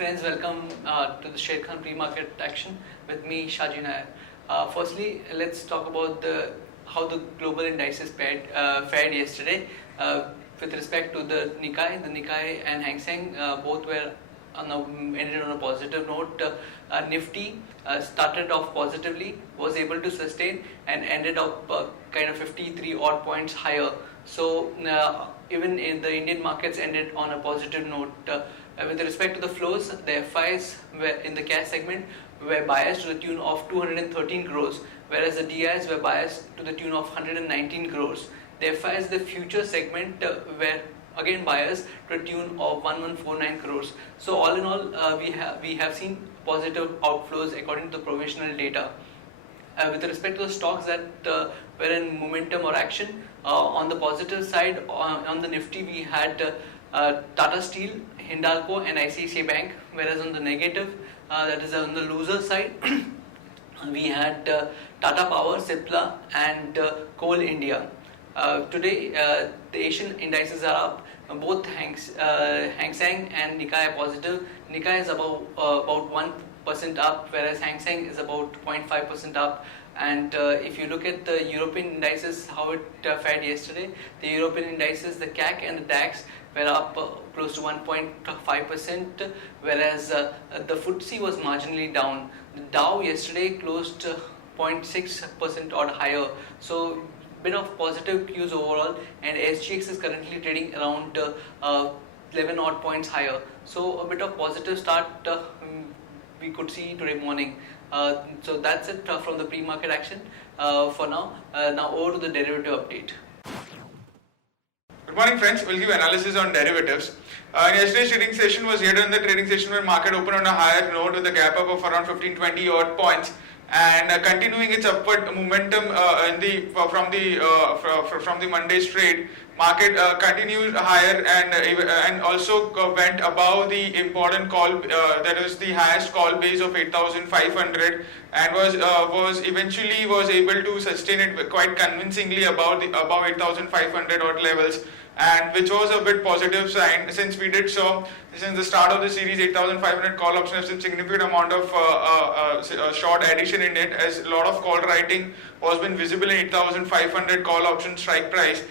friends, welcome to the Sharekhan pre-market action with me, Shaji Nair. Firstly, let's talk about how the global indices fared yesterday. With respect to the Nikkei and Hang Seng both were ended on a positive note. Nifty started off positively, was able to sustain and ended up kind of 53 odd points higher. So even in the Indian markets ended on a positive note. With respect to the flows, the FIs were in the cash segment were biased to the tune of 213 crores, whereas the DIs were biased to the tune of 119 crores. The FIs, the future segment, were again biased to the tune of 1149 crores. So all in all, we have seen positive outflows according to the provisional data. With respect to the stocks that were in momentum or action, on the positive side, on the Nifty we had Tata Steel, Hindalco and ICICI Bank, whereas on the negative, that is on the loser side, we had Tata Power, Cipla and Coal India. Today, the Asian indices are up. Both Hang Seng and Nikkei are positive. Nikkei is about 1% up, whereas Hang Seng is about 0.5% up. And if you look at the European indices, how it fared yesterday, the European indices, the CAC and the DAX were up close to 1.5%, whereas the FTSE was marginally down. The Dow yesterday closed 0.6% or higher. So bit of positive cues overall, and SGX is currently trading around 11 odd points higher. So a bit of positive start we could see today morning. So that's it from the pre-market action for now. Now over to the derivative update. Good morning friends, we'll give analysis on derivatives. Yesterday's trading session was yet another trading session where market opened on a higher note with a gap up of around 15-20 odd points, and continuing its upward momentum from the Monday's trade, market continued higher and also went above the important call, that is the highest call base of 8,500, and was eventually able to sustain it quite convincingly above 8,500 odd levels, and which was a bit positive sign, since we did so since the start of the series 8,500 call option has some significant amount of short addition in it, as a lot of call writing was been visible in 8,500 call option strike price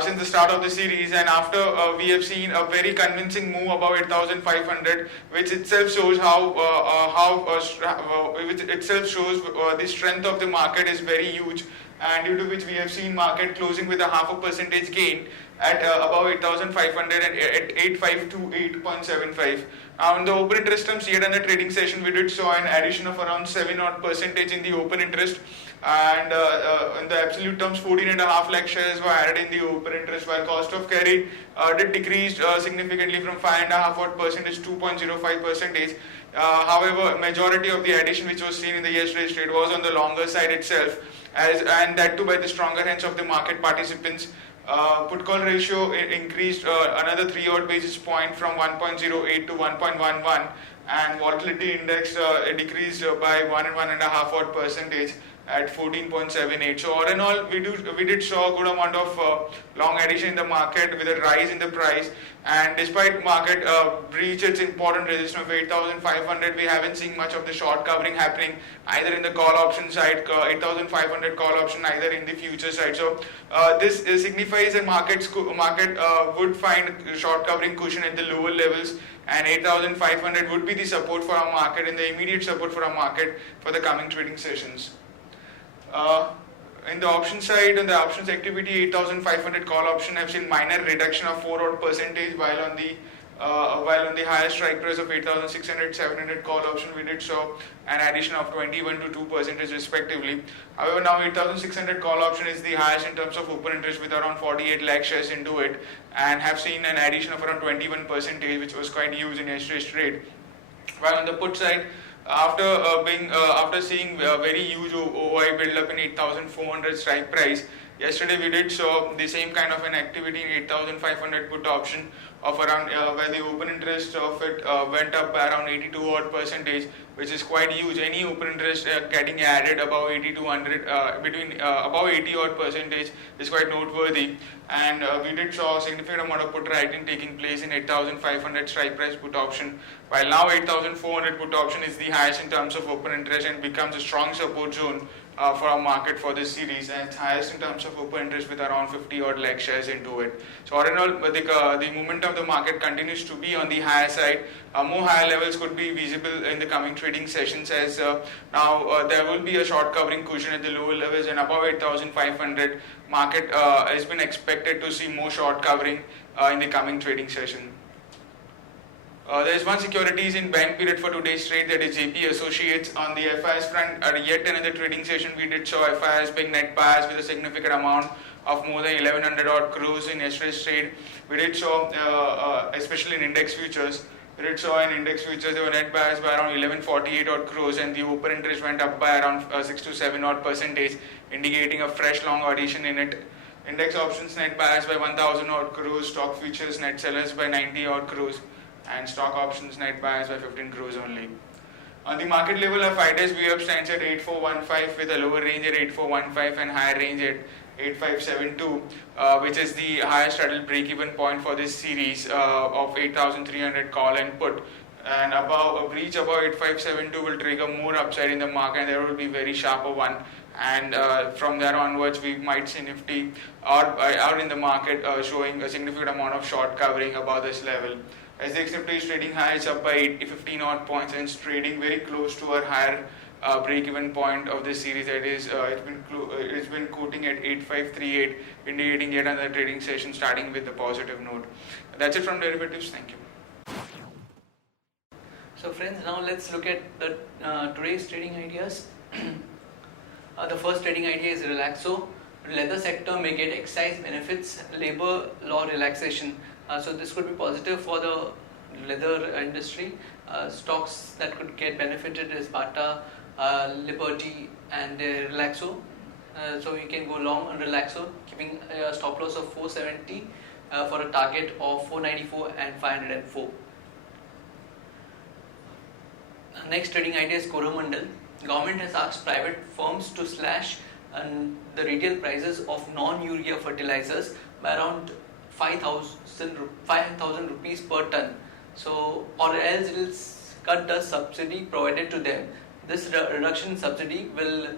since the start of the series, and after we have seen a very convincing move above 8,500, which itself shows the strength of the market is very huge, and due to which we have seen market closing with a 0.5% gain at above 8,500 and at 8,528.75. In the open interest terms, yet in the trading session, we did saw an addition of around 7 odd percentage in the open interest, and in the absolute terms, 14.5 lakh shares were added in the open interest, while cost of carry did decrease significantly from 5.5 odd percentage to 2.05 percentage. However, majority of the addition which was seen in the yesterday's trade was on the longer side itself, and that too by the stronger hands of the market participants. Put call ratio increased another 3 odd basis point from 1.08 to 1.11, and volatility index decreased by 1.5 odd percentage at 14.78. So all in all, we did saw a good amount of long addition in the market with a rise in the price, and despite market breach its important resistance of 8,500, we haven't seen much of the short covering happening either in the call option side, 8,500 call option, either in the future side. So this signifies that market would find short covering cushion at the lower levels, and 8,500 would be the support for our market and the immediate support for our market for the coming trading sessions. In the option side, on the options activity, 8,500 call option have seen minor reduction of 4 odd percentage, while on the higher strike price of 8,600, 700 call option, we did saw an addition of 21 to 2% respectively. However, now 8,600 call option is the highest in terms of open interest with around 48 lakh shares into it, and have seen an addition of around 21%, which was quite huge in yesterday's trade. While on the put side, after seeing a very huge OI build up in 8,400 strike price, yesterday we did saw the same kind of an activity in 8,500 put option of around where the open interest of it went up by around 82 odd percentage, which is quite huge. Any open interest getting added above 80 to 100, between above 80 odd percentage is quite noteworthy. And we did saw a significant amount of put writing taking place in 8,500 strike price put option, while now 8,400 put option is the highest in terms of open interest and becomes a strong support zone for our market for this series, and it's highest in terms of open interest with around 50 odd lakh shares into it. So all in all, the movement of the market continues to be on the higher side. More higher levels could be visible in the coming trading sessions, as now there will be a short covering cushion at the lower levels, and above 8,500 market has been expected to see more short covering in the coming trading session. There is one securities in buying period for today's trade, that is JP Associates. On the FIS front, yet another trading session we did saw FIS being net buyers with a significant amount of more than 1100 odd crores in yesterday's trade. We did saw, especially in index futures, we did saw in index futures they were net buyers by around 1148 odd crores, and the open interest went up by around 6 to 7 odd percentage, indicating a fresh long addition in it. Index options net buyers by 1000 odd crores, stock futures net sellers by 90 odd crores, and stock options net buyers by 15 crores only. On the market level, our 5 days VWAP stands at 8415 with a lower range at 8415 and higher range at 8572, which is the highest straddle break-even point for this series of 8,300 call and put. And above a breach above 8572 will trigger more upside in the market, and there will be very sharper one. And from there onwards, we might see Nifty out in the market showing a significant amount of short covering above this level. As the Nifty is trading high, it's up by 15 odd points, and it's trading very close to our higher break-even point of this series. That is, it's been quoting at 8538, indicating yet another trading session starting with the positive note. That's it from derivatives. Thank you. So friends, now let's look at the today's trading ideas. The first trading idea is Relaxo. Leather sector may get excise benefits, labor law relaxation. So this could be positive for the leather industry. Stocks that could get benefited is Bata, Liberty and Relaxo. So you can go long on Relaxo, keeping a stop loss of 470 for a target of 494 and 504. Next trading idea is Coromandel. Government has asked private firms to slash the retail prices of non-urea fertilizers by around 5,000 rupees per ton. So, or else it will cut the subsidy provided to them. This reduction in subsidy will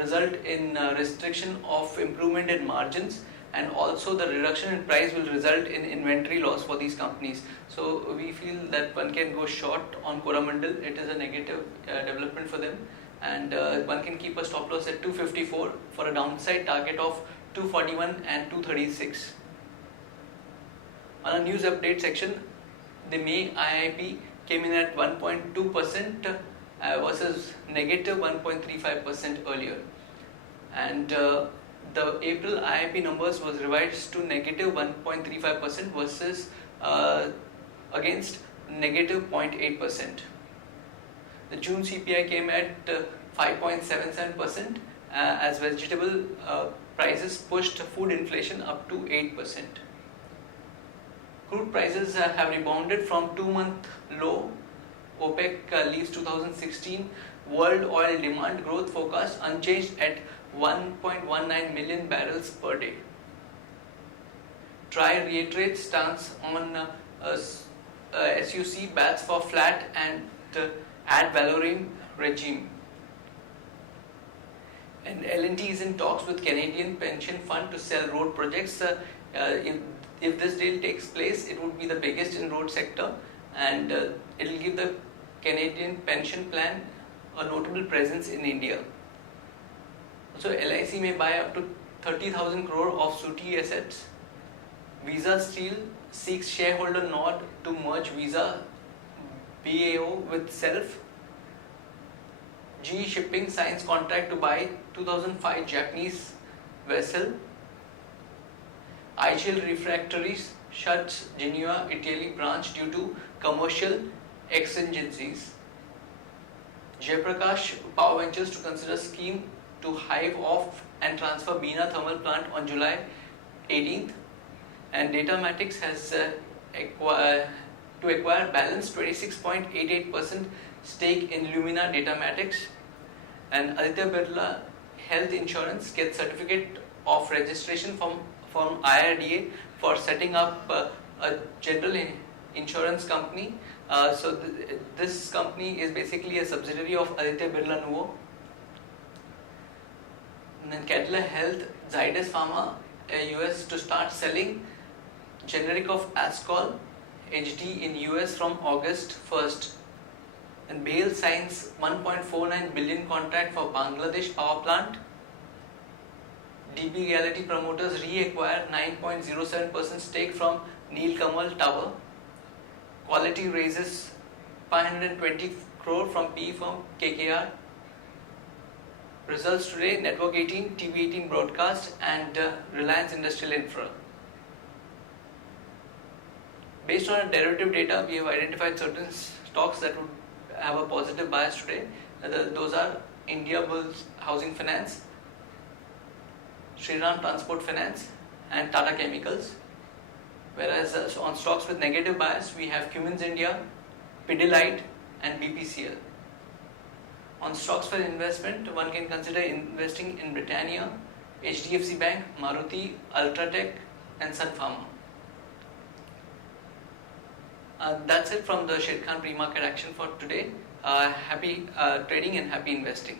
result in restriction of improvement in margins, and also the reduction in price will result in inventory loss for these companies. So we feel that one can go short on Coromandel. It is a negative development for them, and one can keep a stop loss at 254 for a downside target of 241 and 236. On a news update section, the May IIP came in at 1.2% versus negative 1.35% earlier, and the April IIP numbers was revised to negative 1.35% versus against negative 0.8%. The June CPI came at 5.77% as vegetable prices pushed food inflation up to 8%. Crude prices have rebounded from 2-month low. OPEC leaves 2016 world oil demand growth forecast unchanged at 1.19 million barrels per day. TRAI reiterates stance on SUC bats for flat and ad valorem regime. And L&T is in talks with Canadian Pension Fund to sell road projects. If this deal takes place, it would be the biggest in road sector, and it will give the Canadian pension plan a notable presence in India. So LIC may buy up to 30,000 crore of Suti assets. Visa Steel seeks shareholder nod to merge Visa BAO with Self. GE Shipping signs contract to buy 2005 Japanese vessel. IGL Refractories shuts Geneva, Italy branch due to commercial exigencies. Jayaprakash Power Ventures to consider scheme to hive off and transfer Bina thermal plant on July 18th. And Datamatics has to acquire balance 26.88% stake in Lumina Datamatics, and Aditya Birla Health Insurance gets certificate of registration from IRDA for setting up a general insurance company. This company is basically a subsidiary of Aditya Birla Nuvo. And then Cadila Health, Zydus Pharma, US to start selling generic of Ascol HD in US from August 1st. And BAIL signs 1.49 billion contract for Bangladesh power plant. DB Realty promoters reacquire 9.07% stake from Nilkamal Tower. Quality raises 520 crore from PE firm KKR. Results today: Network 18, TV 18 broadcast, and Reliance Industrial Infra. Based on derivative data, we have identified certain stocks that would have a positive bias today. Those are India Bulls Housing Finance, Shriram Transport Finance, and Tata Chemicals. Whereas on stocks with negative bias, we have Cummins India, Pidilite, and BPCL. On stocks for investment, one can consider investing in Britannia, HDFC Bank, Maruti, Ultratech, and Sun Pharma. That's it from the Sharekhan pre-market action for today. Happy trading and happy investing.